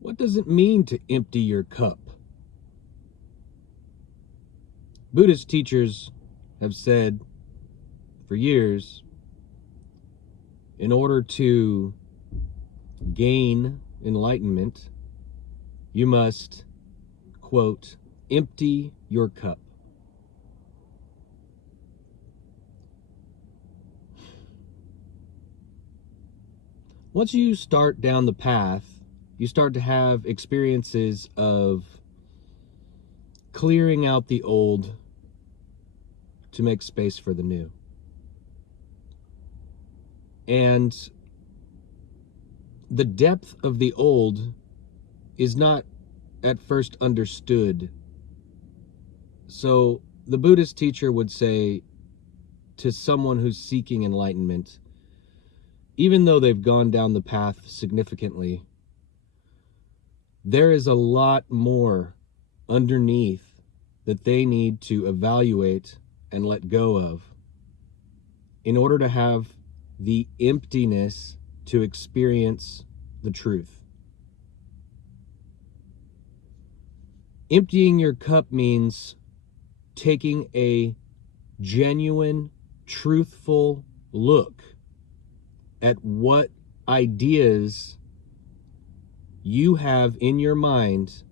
What does it mean to empty your cup? Buddhist teachers have said for years, in order to gain enlightenment, you must, quote, empty your cup. Once you start down the path, you start to have experiences of clearing out the old to make space for the new. And the depth of the old is not at first understood. So the Buddhist teacher would say to someone who's seeking enlightenment, even though they've gone down the path significantly, there is a lot more underneath that they need to evaluate and let go of in order to have the emptiness to experience the truth. Emptying your cup means taking a genuine, truthful look at what ideas you have in your mind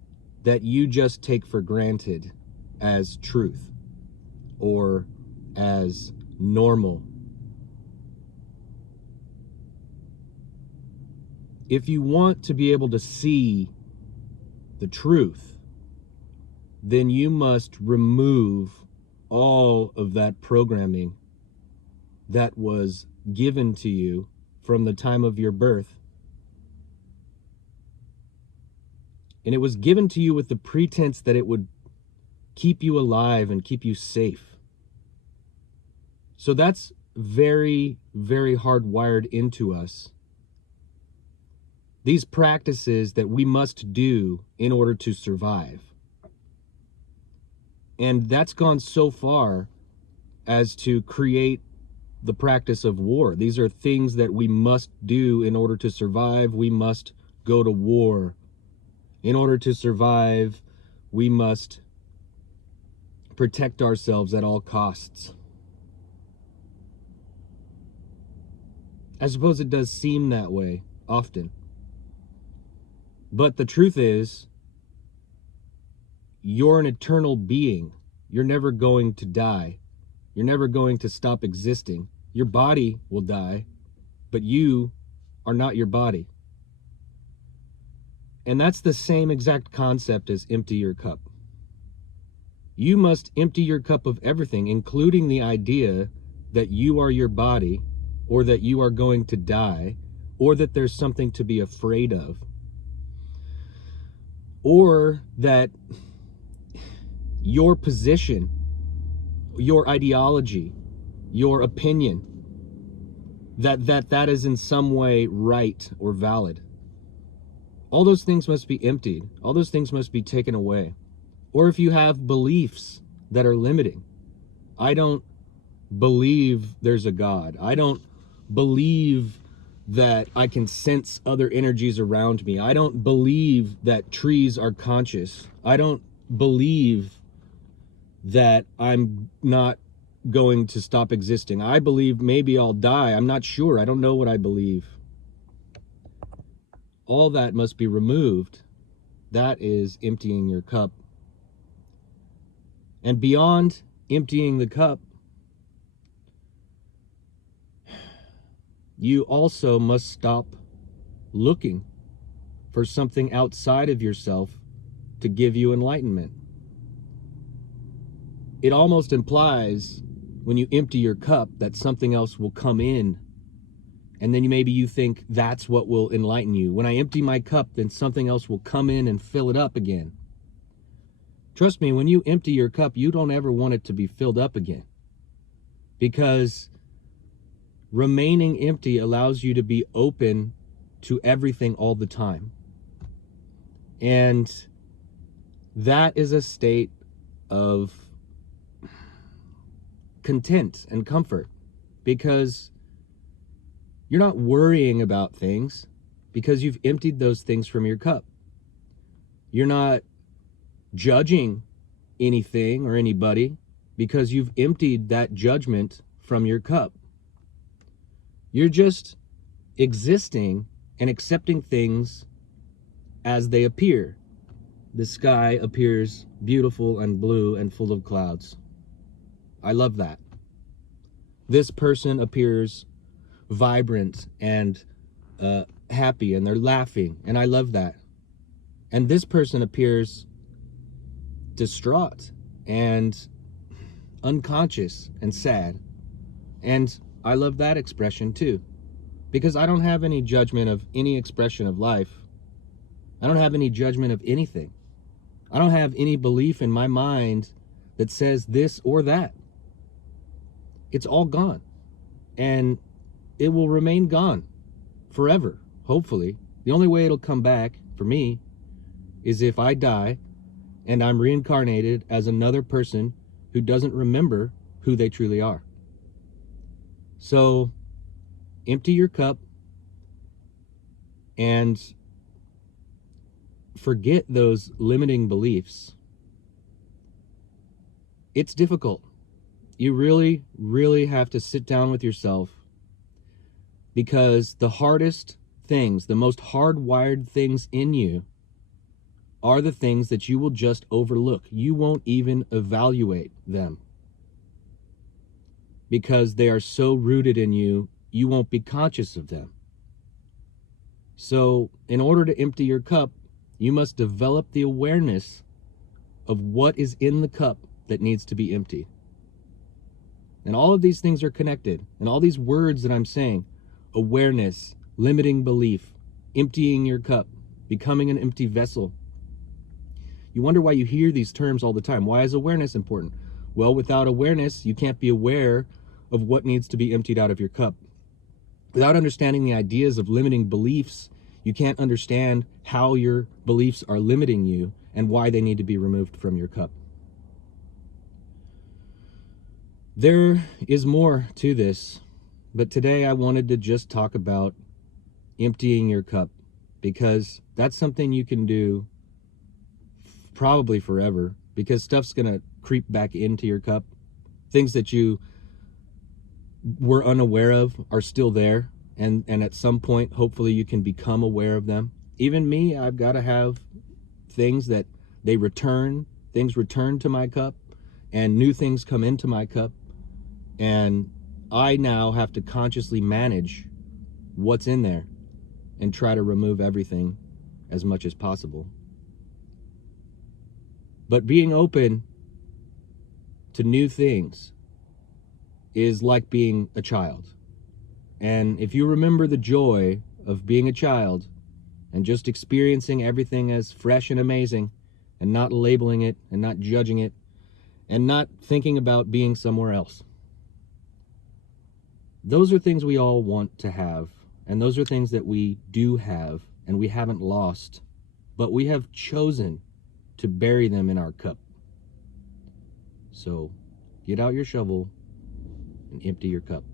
that you just take for granted as truth or as normal. If you want to be able to see the truth, then you must remove all of that programming that was given to you from the time of your birth. And it was given to you with the pretense that it would keep you alive and keep you safe. So that's very, very hardwired into us. These practices that we must do in order to survive. And that's gone so far as to create the practice of war. These are things that we must do in order to survive. We must go to war. In order to survive, we must protect ourselves at all costs. I suppose it does seem that way often. But the truth is, you're an eternal being. You're never going to die. You're never going to stop existing. Your body will die, but you are not your body. And that's the same exact concept as empty your cup. You must empty your cup of everything, including the idea that you are your body, or that you are going to die, or that there's something to be afraid of, or that your position, your ideology, your opinion, that is in some way right or valid. All those things must be emptied. All those things must be taken away. Or if you have beliefs that are limiting. I don't believe there's a God. I don't believe that I can sense other energies around me. I don't believe that trees are conscious. I don't believe that I'm not going to stop existing. I believe maybe I'll die. I'm not sure. I don't know what I believe. All that must be removed. That is emptying your cup. And beyond emptying the cup, you also must stop looking for something outside of yourself to give you enlightenment. It almost implies when you empty your cup that something else will come in, and then maybe you think that's what will enlighten you. When I empty my cup, then something else will come in and fill it up again. Trust me, when you empty your cup, you don't ever want it to be filled up again, because remaining empty allows you to be open to everything all the time. And that is a state of content and comfort, because you're not worrying about things, because you've emptied those things from your cup. You're not judging anything or anybody because you've emptied that judgment from your cup. You're just existing and accepting things as they appear. The sky appears beautiful and blue and full of clouds. I love that. This person appears vibrant and happy, and they're laughing, and I love that. And this person appears distraught and unconscious and sad, and I love that expression too, because I don't have any judgment of any expression of life. I don't have any judgment of anything. I don't have any belief in my mind that says this or that. It's all gone, and it will remain gone forever, hopefully. The only way it'll come back for me is if I die and I'm reincarnated as another person who doesn't remember who they truly are. So empty your cup and forget those limiting beliefs. It's difficult. You really, really have to sit down with yourself, because the hardest things, the most hardwired things in you, are the things that you will just overlook. You won't even evaluate them because they are so rooted in you, you won't be conscious of them. So in order to empty your cup, you must develop the awareness of what is in the cup that needs to be emptied. And all of these things are connected. And all these words that I'm saying, awareness, limiting belief, emptying your cup, becoming an empty vessel. You wonder why you hear these terms all the time. Why is awareness important? Well, without awareness, you can't be aware of what needs to be emptied out of your cup. Without understanding the ideas of limiting beliefs, you can't understand how your beliefs are limiting you and why they need to be removed from your cup. There is more to this, but today I wanted to just talk about emptying your cup, because that's something you can do probably forever, because stuff's going to creep back into your cup. Things that you were unaware of are still there, and at some point, hopefully you can become aware of them. Even me, I've got to have things that things return to my cup, and new things come into my cup, and I now have to consciously manage what's in there and try to remove everything as much as possible. But being open to new things is like being a child. And if you remember the joy of being a child and just experiencing everything as fresh and amazing, and not labeling it and not judging it and not thinking about being somewhere else, those are things we all want to have, and those are things that we do have and we haven't lost, but we have chosen to bury them in our cup. So get out your shovel and empty your cup.